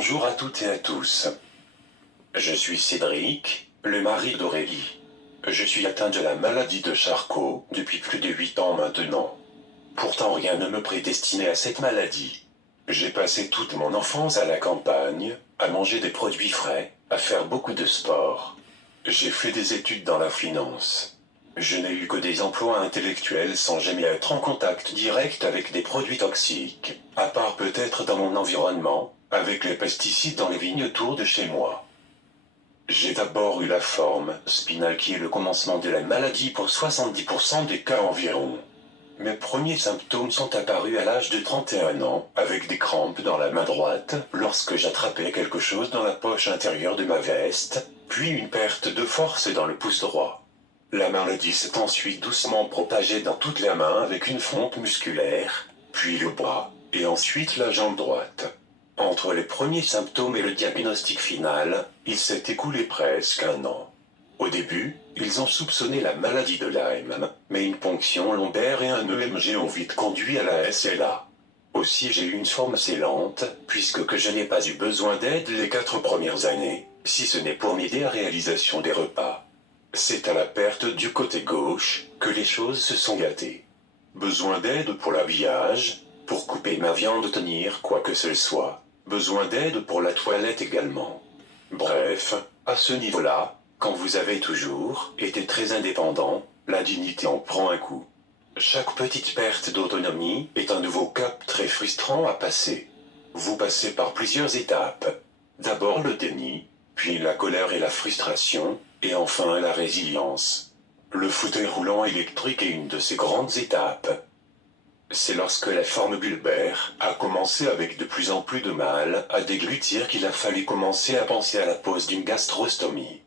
Bonjour à toutes et à tous. Je suis Cédric, le mari d'Aurélie. Je suis atteint de la maladie de Charcot depuis plus de 8 ans maintenant. Pourtant rien ne me prédestinait à cette maladie. J'ai passé toute mon enfance à la campagne, à manger des produits frais, à faire beaucoup de sport. J'ai fait des études dans la finance. Je n'ai eu que des emplois intellectuels sans jamais être en contact direct avec des produits toxiques, à part peut-être dans mon environnement, avec les pesticides dans les vignes autour de chez moi. J'ai d'abord eu la forme spinale qui est le commencement de la maladie pour 70% des cas environ. Mes premiers symptômes sont apparus à l'âge de 31 ans, avec des crampes dans la main droite, lorsque j'attrapais quelque chose dans la poche intérieure de ma veste, puis une perte de force dans le pouce droit. La maladie s'est ensuite doucement propagée dans toute la main avec une fonte musculaire, puis le bras, et ensuite la jambe droite. Entre les premiers symptômes et le diagnostic final, il s'est écoulé presque un an. Au début, ils ont soupçonné la maladie de Lyme, mais une ponction lombaire et un EMG ont vite conduit à la SLA. Aussi j'ai eu une forme assez lente, puisque que je n'ai pas eu besoin d'aide les 4 premières années, si ce n'est pour m'aider à la réalisation des repas. C'est à la perte du côté gauche que les choses se sont gâtées. Besoin d'aide pour l'habillage, pour couper ma viande, tenir quoi que ce soit. Besoin d'aide pour la toilette également. Bref, à ce niveau-là, quand vous avez toujours été très indépendant, la dignité en prend un coup. Chaque petite perte d'autonomie est un nouveau cap très frustrant à passer. Vous passez par plusieurs étapes. D'abord le déni, puis la colère et la frustration, et enfin la résilience. Le fauteuil roulant électrique est une de ces grandes étapes. C'est lorsque la forme bulbaire a commencé avec de plus en plus de mal à déglutir qu'il a fallu commencer à penser à la pose d'une gastrostomie.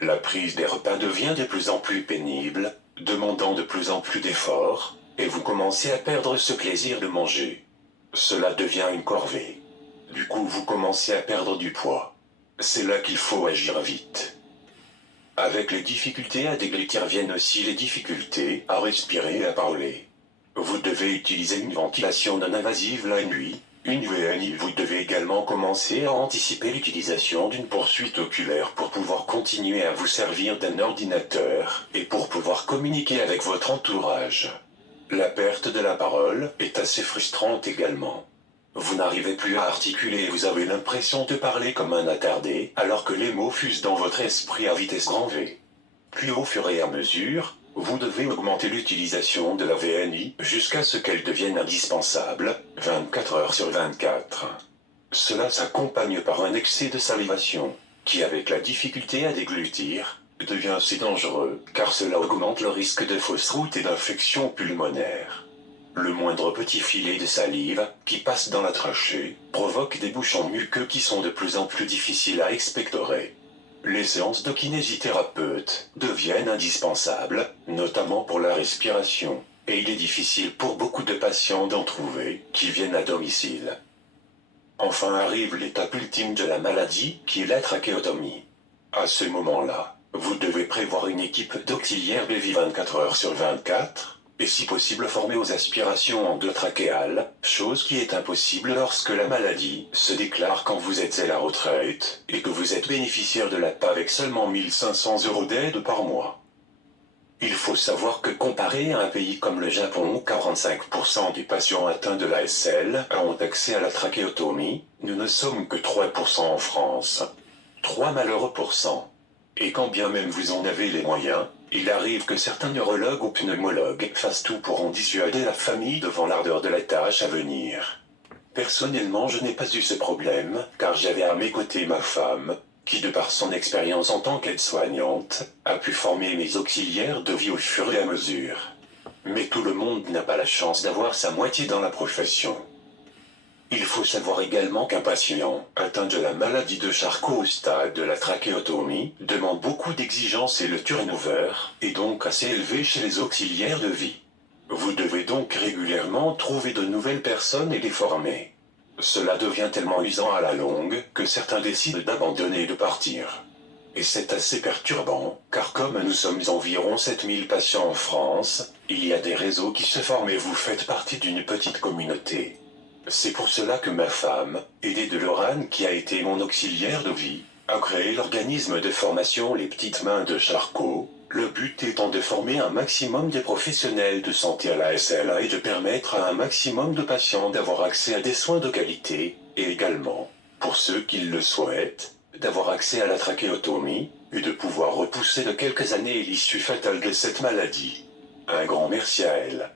La prise des repas devient de plus en plus pénible, demandant de plus en plus d'efforts, et vous commencez à perdre ce plaisir de manger. Cela devient une corvée. Du coup vous commencez à perdre du poids. C'est là qu'il faut agir vite. Avec les difficultés à déglutir viennent aussi les difficultés à respirer et à parler. Vous devez utiliser une ventilation non invasive la nuit, une VNI. Vous devez également commencer à anticiper l'utilisation d'une poursuite oculaire pour pouvoir continuer à vous servir d'un ordinateur et pour pouvoir communiquer avec votre entourage. La perte de la parole est assez frustrante également. Vous n'arrivez plus à articuler et vous avez l'impression de parler comme un attardé alors que les mots fusent dans votre esprit à vitesse grand V. Puis au fur et à mesure, vous devez augmenter l'utilisation de la VNI jusqu'à ce qu'elle devienne indispensable, 24 heures sur 24. Cela s'accompagne par un excès de salivation, qui avec la difficulté à déglutir, devient assez dangereux, car cela augmente le risque de fausse route et d'infection pulmonaire. Le moindre petit filet de salive, qui passe dans la trachée, provoque des bouchons muqueux qui sont de plus en plus difficiles à expectorer. Les séances de kinésithérapeute deviennent indispensables, notamment pour la respiration, et il est difficile pour beaucoup de patients d'en trouver qui viennent à domicile. Enfin arrive l'étape ultime de la maladie, qui est la trachéotomie. À ce moment-là, vous devez prévoir une équipe d'auxiliaires de vie 24 heures sur 24, et si possible formée aux aspirations endotrachéales, chose qui est impossible lorsque la maladie se déclare quand vous êtes à la retraite, et que vous êtes bénéficiaire de l'APA avec seulement 1 500 € d'aide par mois. Il faut savoir que comparé à un pays comme le Japon où 45% des patients atteints de l'ASL ont accès à la trachéotomie, nous ne sommes que 3% en France. 3 malheureux pourcents. Et quand bien même vous en avez les moyens, il arrive que certains neurologues ou pneumologues fassent tout pour en dissuader la famille devant l'ardeur de la tâche à venir. Personnellement, je n'ai pas eu ce problème, car j'avais à mes côtés ma femme, qui de par son expérience en tant qu'aide-soignante, a pu former mes auxiliaires de vie au fur et à mesure. Mais tout le monde n'a pas la chance d'avoir sa moitié dans la profession. Il faut savoir également qu'un patient atteint de la maladie de Charcot au stade de la trachéotomie demande beaucoup d'exigences et le turnover est donc assez élevé chez les auxiliaires de vie. Vous devez donc régulièrement trouver de nouvelles personnes et les former. Cela devient tellement usant à la longue que certains décident d'abandonner et de partir. Et c'est assez perturbant, car comme nous sommes environ 7000 patients en France, il y a des réseaux qui se forment et vous faites partie d'une petite communauté. C'est pour cela que ma femme, aidée de Lorane qui a été mon auxiliaire de vie, a créé l'organisme de formation Les Petites Mains de Charcot, le but étant de former un maximum de professionnels de santé à la SLA et de permettre à un maximum de patients d'avoir accès à des soins de qualité, et également, pour ceux qui le souhaitent, d'avoir accès à la trachéotomie, et de pouvoir repousser de quelques années l'issue fatale de cette maladie. Un grand merci à elle.